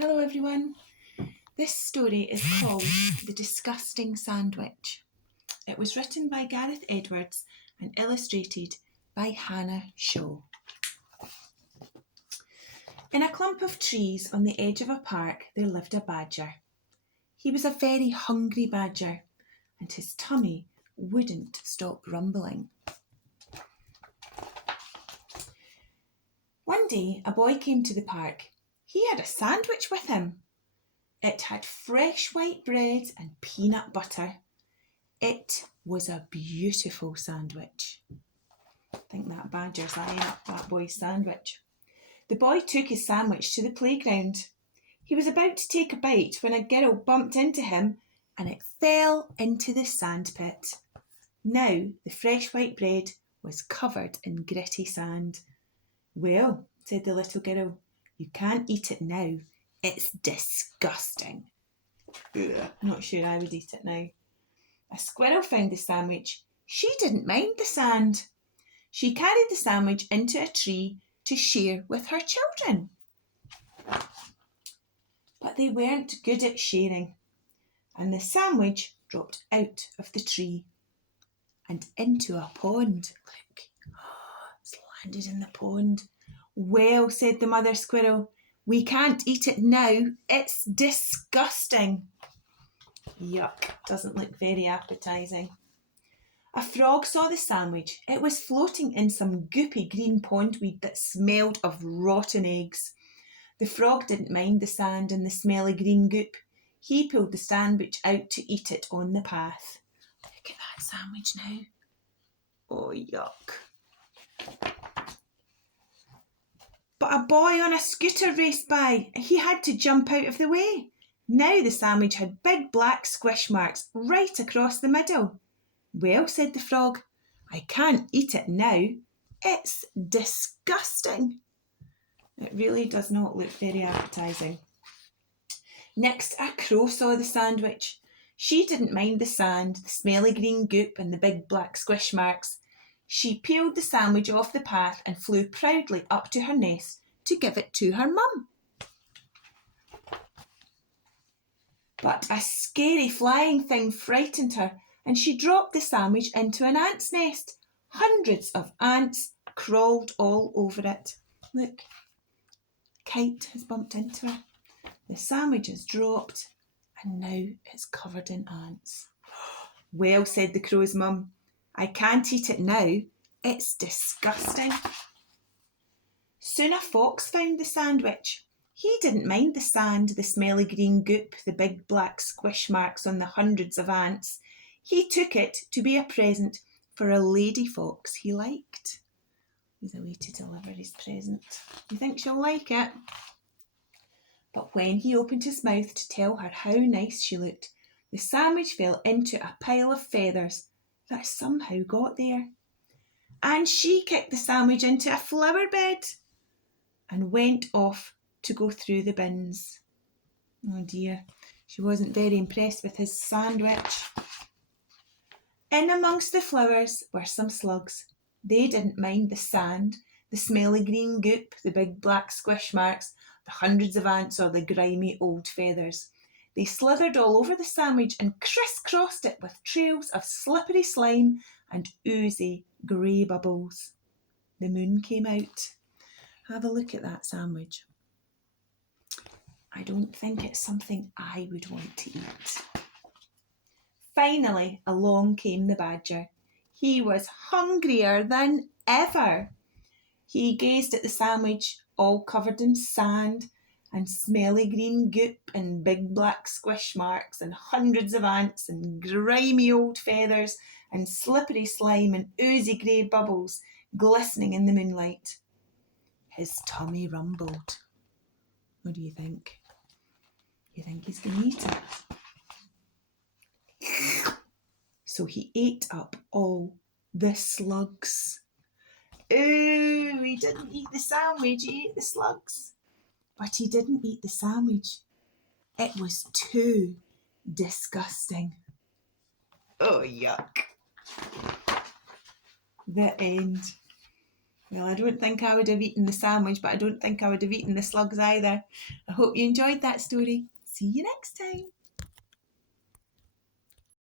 Hello everyone. This story is called The Disgusting Sandwich. It was written by Gareth Edwards and illustrated by Hannah Shaw. In a clump of trees on the edge of a park there lived a badger. He was a very hungry badger and his tummy wouldn't stop rumbling. One day a boy came to the park. He had a sandwich with him. It had fresh white bread and peanut butter. It was a beautiful sandwich. I think that badger's eyeing up that boy's sandwich. The boy took his sandwich to the playground. He was about to take a bite when a girl bumped into him and it fell into the sandpit. Now the fresh white bread was covered in gritty sand. "Well," said the little girl, "you can't eat it now. It's disgusting." Not sure I would eat it now. A squirrel found the sandwich. She didn't mind the sand. She carried the sandwich into a tree to share with her children. But they weren't good at sharing, and the sandwich dropped out of the tree and into a pond. Look, it's landed in the pond. "Well," said the mother squirrel, "we can't eat it now. It's disgusting." Yuck, doesn't look very appetising. A frog saw the sandwich. It was floating in some goopy green pondweed that smelled of rotten eggs. The frog didn't mind the sand and the smelly green goop. He pulled the sandwich out to eat it on the path. Look at that sandwich now. Oh, yuck. But a boy on a scooter raced by. He had to jump out of the way. Now the sandwich had big black squish marks right across the middle. "Well," said the frog, "I can't eat it now. It's disgusting." It really does not look very appetising. Next, a crow saw the sandwich. She didn't mind the sand, the smelly green goop and the big black squish marks. She peeled the sandwich off the path and flew proudly up to her nest to give it to her mum. But a scary flying thing frightened her and she dropped the sandwich into an ant's nest. Hundreds of ants crawled all over it. Look, a kite has bumped into her. The sandwich has dropped and now it's covered in ants. "Well," said the crow's mum, "I can't eat it now. It's disgusting." Soon a fox found the sandwich. He didn't mind the sand, the smelly green goop, the big black squish marks on the hundreds of ants. He took it to be a present for a lady fox he liked. He's a way to deliver his present. You think she'll like it? But when he opened his mouth to tell her how nice she looked, the sandwich fell into a pile of feathers that somehow got there. And she kicked the sandwich into a flower bed and went off to go through the bins. Oh dear, she wasn't very impressed with his sandwich. In amongst the flowers were some slugs. They didn't mind the sand, the smelly green goop, the big black squish marks, the hundreds of ants or the grimy old feathers. They slithered all over the sandwich and crisscrossed it with trails of slippery slime and oozy grey bubbles. The moon came out. Have a look at that sandwich. I don't think it's something I would want to eat. Finally, along came the badger. He was hungrier than ever. He gazed at the sandwich, all covered in sand and smelly green goop and big black squish marks and hundreds of ants and grimy old feathers and slippery slime and oozy grey bubbles glistening in the moonlight. His tummy rumbled. What do you think? You think he's going to eat it? So he ate up all the slugs. Ooh, he didn't eat the sandwich, he ate the slugs. But he didn't eat the sandwich. It was too disgusting. Oh, yuck. The end. Well, I don't think I would have eaten the sandwich, but I don't think I would have eaten the slugs either. I hope you enjoyed that story. See you next time.